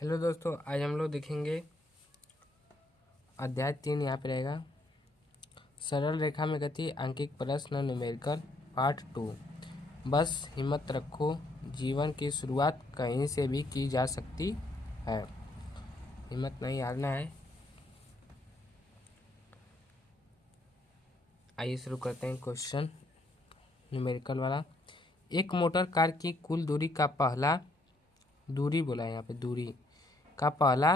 Hello दोस्तों, आज हम लोग देखेंगे अध्याय 3। यहाँ पे रहेगा सरल रेखा में गति अंकित प्रश्न न्यूमेरिकल पार्ट 2। बस हिम्मत रखो, जीवन की शुरुआत कहीं से भी की जा सकती है। हिम्मत नहीं हारना है। आइए शुरू करते हैं क्वेश्चन न्यूमेरिकल वाला। एक मोटर कार की कुल दूरी का पहला दूरी बोला है यहाँ पे दूरी का पहला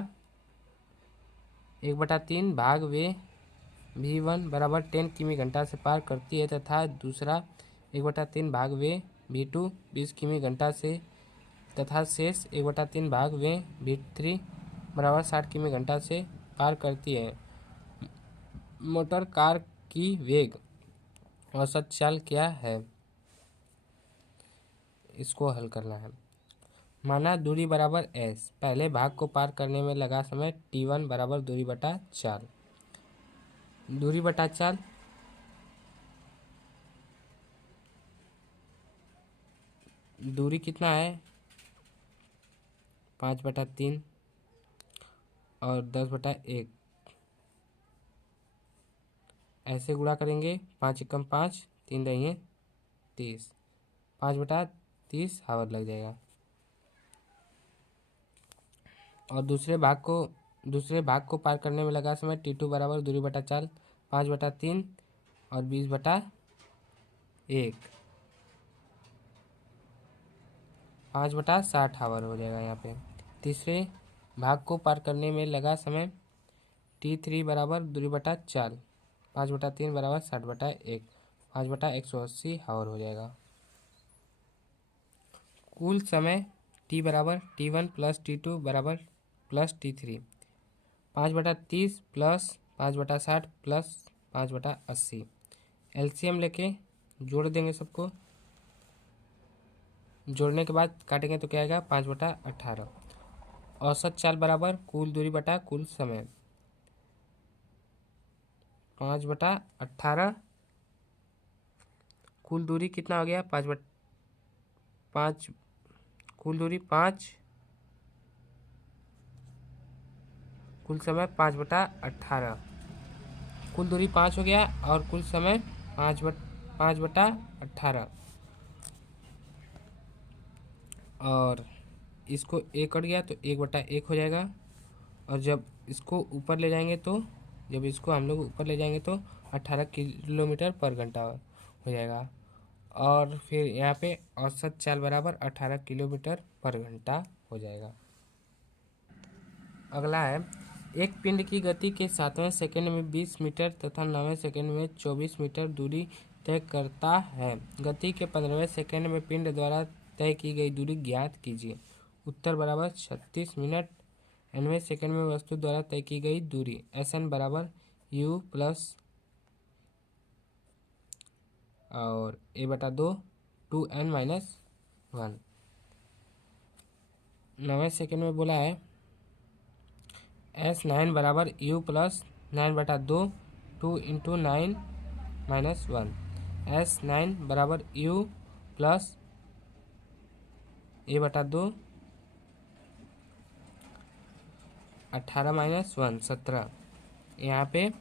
1/3 भाग वे v1 बराबर 10 किमी घंटा से पार करती है तथा दूसरा 1/3 भाग वे v2 20 किमी घंटा से तथा शेष 1/3 भाग वे v3 बराबर 60 किमी घंटा से पार करती है। मोटर कार की वेग औसत चाल क्या है, इसको हल करना है। माना दूरी बराबर s, पहले भाग को पार करने में लगा समय t1 बराबर दूरी बटा चाल। दूरी बटा चाल दूरी कितना है 5/3 और 10/1 ऐसे गुणा करेंगे। 5 एकम 5, 3 रहिए 30, 5/30 हावर लग जाएगा। और दूसरे भाग को पार करने में लगा समय t2 बराबर दूरी बटा चाल 5/3 और 20/1 5/60 हावर हो जाएगा यहाँ पे। तीसरे भाग को पार करने में लगा समय t3 बराबर दूरी बटा चाल 5/3 बराबर 60/1 5/180 हावर हो जाएगा। कुल समय t बराबर t1 प्लस t2 बराबर plus t3 5/30 plus 5/60 plus 5/80। LCM लेके जोड़ देंगे सबको। जोड़ने के बाद काटेंगे तो क्या आएगा 5/18। औसत चाल बराबर कुल दूरी बटा कुल समय 5/18। कुल दूरी कितना हो गया 5 कुल दूरी 5, कुल समय 5/18। कुल दूरी 5 हो गया और कुल समय 5/18 और इसको 1 कट गया तो 1/1 हो जाएगा। और जब इसको ऊपर ले जाएंगे तो 18 किलोमीटर पर घंटा हो जाएगा। और फिर यहाँ पे औसत चाल बराबर 18 किलोमीटर पर घंटा हो जाएगा। अगला है एक पिंड की गति के 7वें सेकंड में 20 मीटर तथा 9वें सेकंड में 24 मीटर दूरी तय करता है। गति के 15वें सेकंड में पिंड द्वारा तय की गई दूरी ज्ञात कीजिए। उत्तर बराबर 36 मिनट। 9वें सेकंड में वस्तु द्वारा तय की गई दूरी SN बराबर U प्लस और A/2 2n-1। 9वें सेकंड में बोला है S9 बराबर U प्लस 9/2 2 × 9-1। S9 बराबर U प्लस A/2 18-1 17। यहाँ पे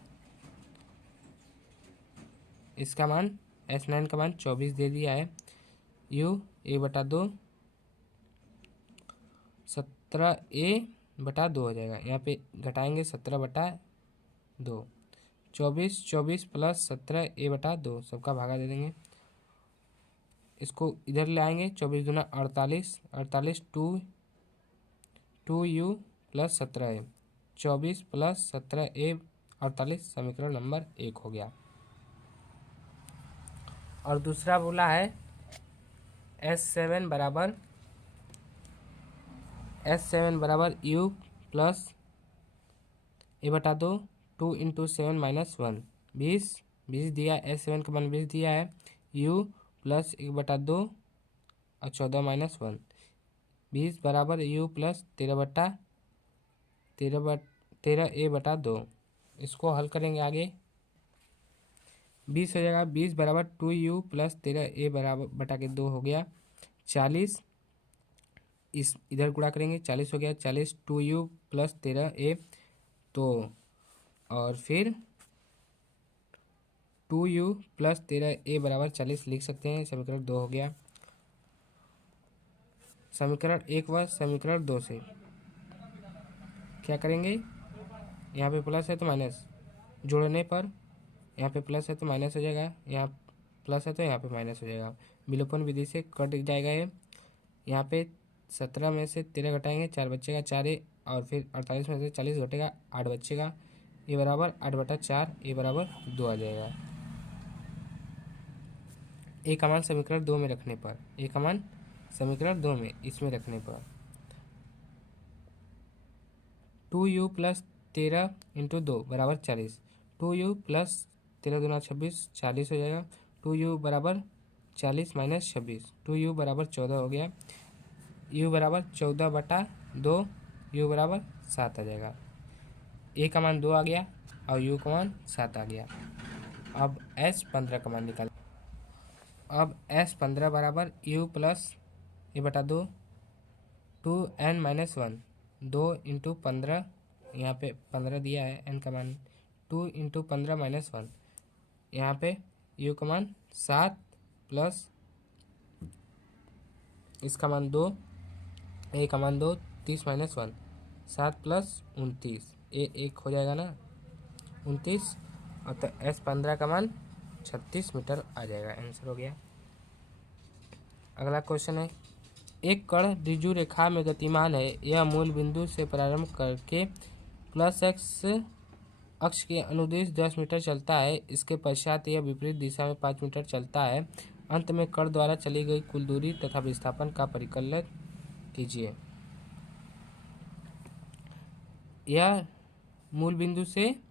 इसका मान S9 का मान 24 दे दिया है। U A/2 17A/2 हो जाएगा। यहाँ पे घटाएंगे 17/2 24 प्लस 17A/2 सबका भागा दे देंगे। इसको इधर ले आएंगे 24 दूना 48 48 2U plus 17A 24 plus 17A 48 समीकरण नंबर 1 हो गया। और दूसरा बोला है S7 बराबर U प्लस A/2 2 × 7-1 20 दिया। S7 का मान 20 दिया है। U प्लस 1/2 और 14-1 20 बराबर U प्लस 13A/2। इसको हल करेंगे आगे 20 हो जाएगा। 20 बराबर 2U प्लस 13A बराबर बटा के 2 हो गया 40 इस इधर गुणा करेंगे, 40 हो गया, 40 2u प्लस 13a, तो और फिर 2u प्लस 13a बराबर 40 लिख सकते हैं। समीकरण 2 हो गया। समीकरण 1 व समीकरण 2 से क्या करेंगे, यहाँ पे प्लस है तो माइनस, जोड़ने पर यहाँ पे प्लस है तो माइनस हो जाएगा, यहाँ प्लस है तो यहाँ पे माइनस हो जाएगा। विलोपन विधि से कट जाएगा ये। यहाँ पे 17 में से 13 घटाएंगे, 4 बचेगा, 4 और फिर 48 में से 40 घटेगा, 8 बचेगा। ये बराबर 8/4, ये बराबर 2 आ जाएगा। ए का मान समीकरण 2 में रखने पर, ए का मान समीकरण 2 में इसमें रखने पर 2u प्लस 13 इंटू 2 बराबर 40, 2u प्लस 13 दूना 26, 40 हो जाएगा। 2u बराबर 40 माइनस 26, 2u बराबर 14 हो गया। u बराबर 14/2, u बराबर 7 आ जाएगा। a का मान 2 आ गया और u का मान 7 आ गया। अब S15 का मान निकाल। अब S15 बराबर u plus a/2 2n-1, 2 into 15, यहाँ पे 15 दिया है, n का मान 2 इंटू 15 माइनस 1, यहाँ पे u का मान 7 प्लस इसका मान 2, a का मान 2, 30 माइनस 1, 7 प्लस 29, ए 1 हो जाएगा ना, 29, और तो S15 का मान 36 मीटर आ जाएगा। आंसर हो गया। अगला क्वेश्चन है, एक कण ऋजु रेखा में गतिमान है। यह मूल बिंदु से प्रारंभ करके प्लस x अक्ष के अनुदिश 10 मीटर चलता है। इसके पश्चात यह विपरीत दिशा में 5 मीटर चलता है। अंत में कण द्वारा चली गई कुल दूरी तथा विस्थापन का परिकलन कीजिए। यह मूल बिंदु से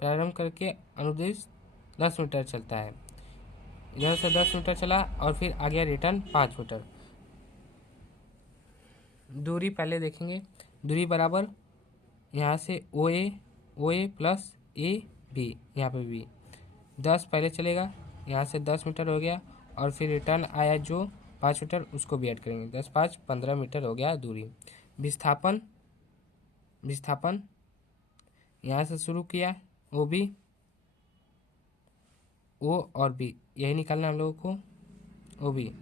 प्रारंभ करके अनुदिश 10 मीटर चलता है। इधर से 10 मीटर चला और फिर आ गया रिटर्न 5 मीटर। दूरी पहले देखेंगे। दूरी बराबर यहाँ से OA प्लस AB, यहाँ पे भी 10 पहले चलेगा, यहाँ से 10 मीटर हो गया और फिर रिटर्न आया जो 5 मीटर, उसको भी ऐड करेंगे, 10 5 15 मीटर हो गया दूरी। विस्थापन यहाँ से शुरू किया, OB, O और B यही निकालना हम लोगों को। OB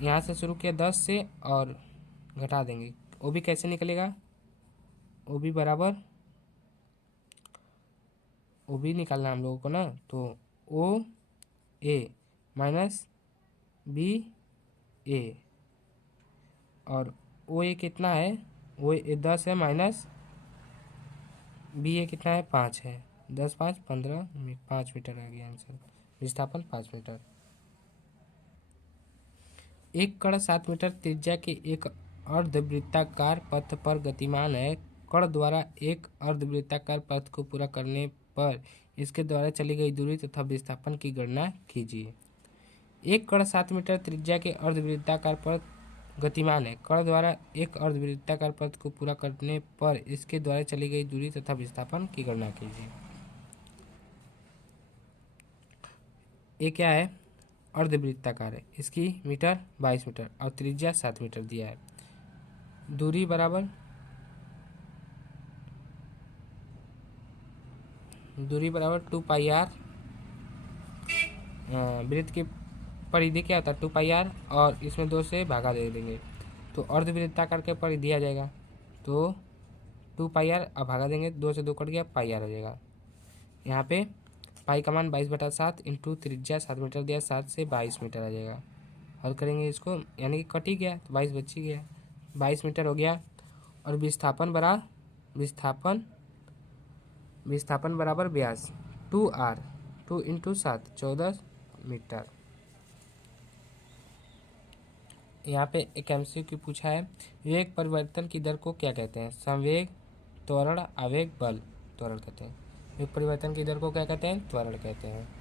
यहाँ से शुरू किया 10 से और घटा देंगे। OB कैसे निकलेगा, OB बराबर, OB निकालना हम लोगों को ना, तो OA माइनस BA, और OA कितना है, OA 10 है माइनस BA कितना है, 5 है, 10 5 15, 5 मीटर आ गया आंसर। विस्थापन 5 मीटर। एक कण 7 मीटर त्रिज्या के एक अर्धवृत्ताकार पथ पर गतिमान है। कण द्वारा एक अर्धवृत्ताकार पथ को पूरा करने पर इसके द्वारा चली गई दूरी तथा विस्थापन की गणना कीजिए। एक कण 7 मीटर त्रिज्या के अर्धवृत्ताकार पथ गतिमान है। कण द्वारा एक अर्धवृत्ताकार पथ को पूरा करने पर इसके द्वारा चली गई दूरी तथा विस्थापन की गणना कीजिए। ये क्या है, अर्धवृत्ताकार है, इसकी मीटर 22 मीटर और त्रिज्या 7 मीटर दिया है। दूरी बराबर 2πr, वृत्त की परिधि क्या होता है 2πr, और इसमें 2 से भागा दे देंगे तो अर्धवृत्ताकार के परिधि आ जाएगा, तो 2πr अब भागा देंगे, 2 से 2 कट गया, πr आ जाएगा। यहाँ पे पाई का मान 22/7 इंटू त्रिज्या 7 मीटर दिया, 7 से 22 मीटर आ जाएगा। हल करेंगे इसको, यानी कि कट ही गया तो 22 बच ही गया, 22 मीटर हो गया। और विस्थापन बराबर व्यास 2r, 2 इंटू 7 14 मीटर। यहाँ पे एक MCQ पूछा है, वेग परिवर्तन की दर को क्या कहते हैं। संवेग, त्वरण, आवेग, बल। त्वरण कहते हैं। वेग परिवर्तन की दर को क्या कहते हैं, त्वरण कहते हैं।